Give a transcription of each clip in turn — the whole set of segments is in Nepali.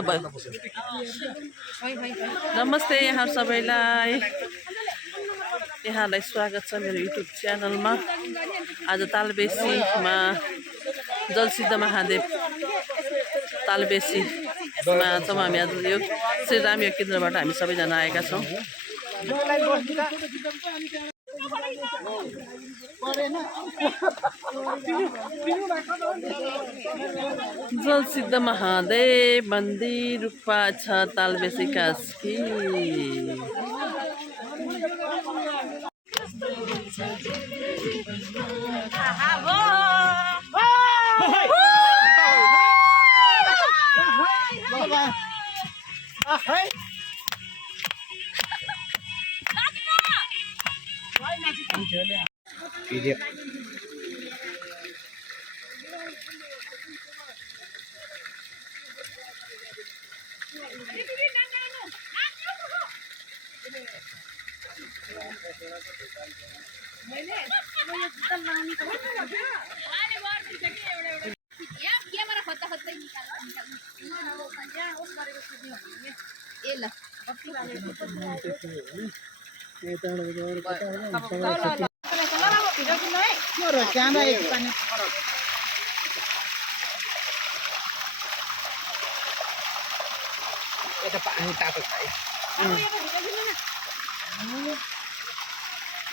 डिस्टर्ब भयो। नमस्ते यहाँ सबैलाई, यहाँलाई स्वागत छ मेरो युट्युब च्यानलमा। आज तालबेसीमा जलसिद्ध महादेव तालबेसीमा छौँ हामी। आज यो श्री राम योग केन्द्रबाट हामी सबैजना आएका छौँ। जलसिद्ध महादेव मन्दिर रूपा छ तालबेसी कास्की।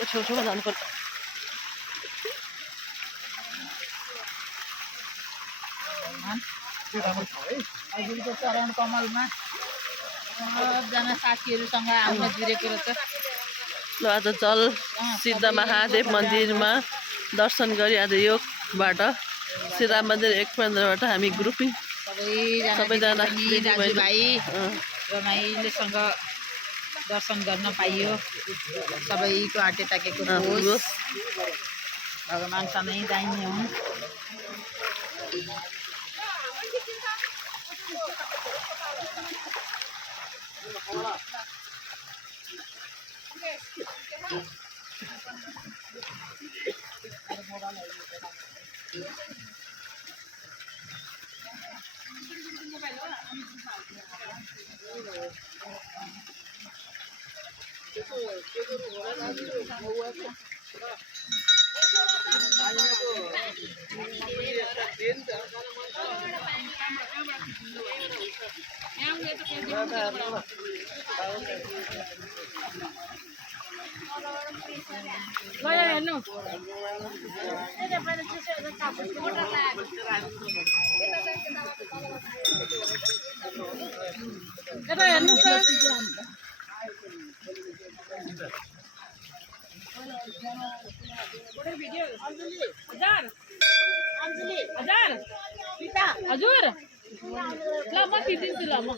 छेउछेउमा जानुपर्छ। हजुरको चरण कमलमा सबजना साथीहरूसँग आउन जुरेको रहेछ। ल आज जल सिद्ध महादेव मन्दिरमा दर्शन गरी आज योगबाट श्री राम मन्दिर 1 केन्द्रबाट हामी ग्रुपिङ सबैजना दाजुभाइ रमाइलोसँग दर्शन गर्न पाइयो। सबैको आटे ताकेको होस्, भगवान सधैँ दाहिने हुन्। हजुर ल म दिन्छु ल म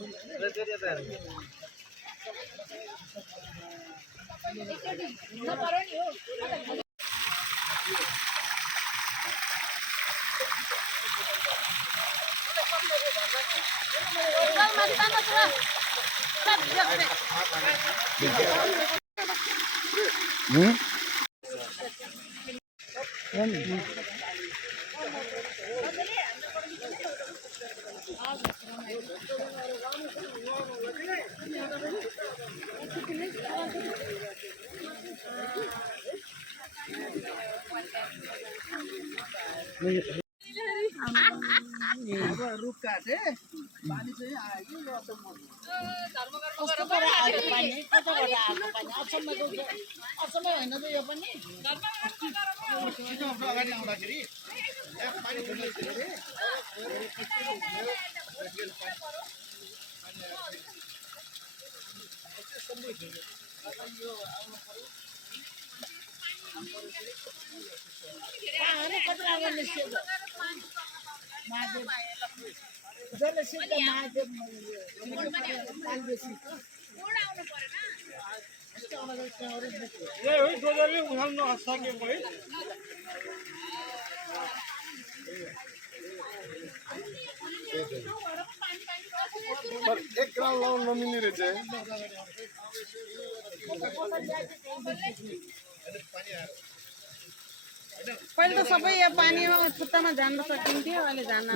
रुख काटे पानी चाहिँ आयो असम्मै होइन त यो पनि अगाडि आउँदाखेरि जलसिद्ध महादेव एक ग्राम लाउन नमिल्ने रहेछ। पहिले त सबै यहाँ पानीमा खुट्टामा जान्न सकिन्थ्यो, अहिले जान्न।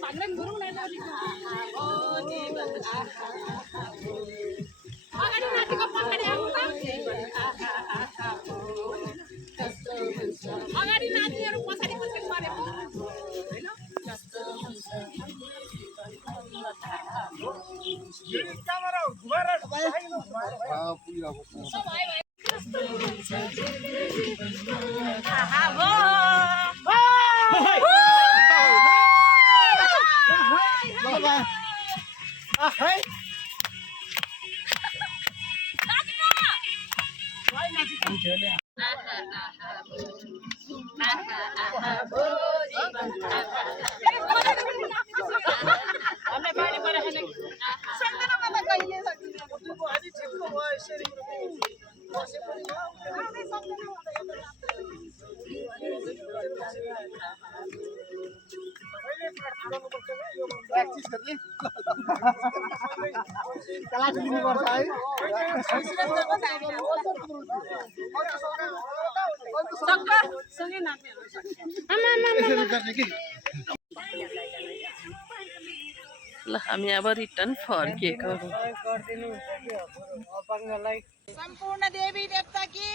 भाग्ने गुरुङ नै अगाडि नातिको पछाडि आउनु अगाडि नातिहरू पछाडि पछाडि परेको ल हामी अब रिटर्न फर्किएको सम्पूर्ण देवी देवता की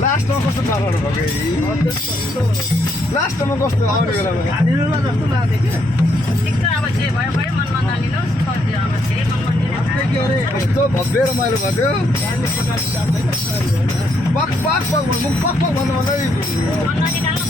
लास्टमा कस्तो पाराहरू भएको लास्टमा कस्तो आउने बेलामा जस्तो लाग्यो कस्तो भव्य रमाइलो भयो पक पक पक मुख पक पक भन्नु भन्दै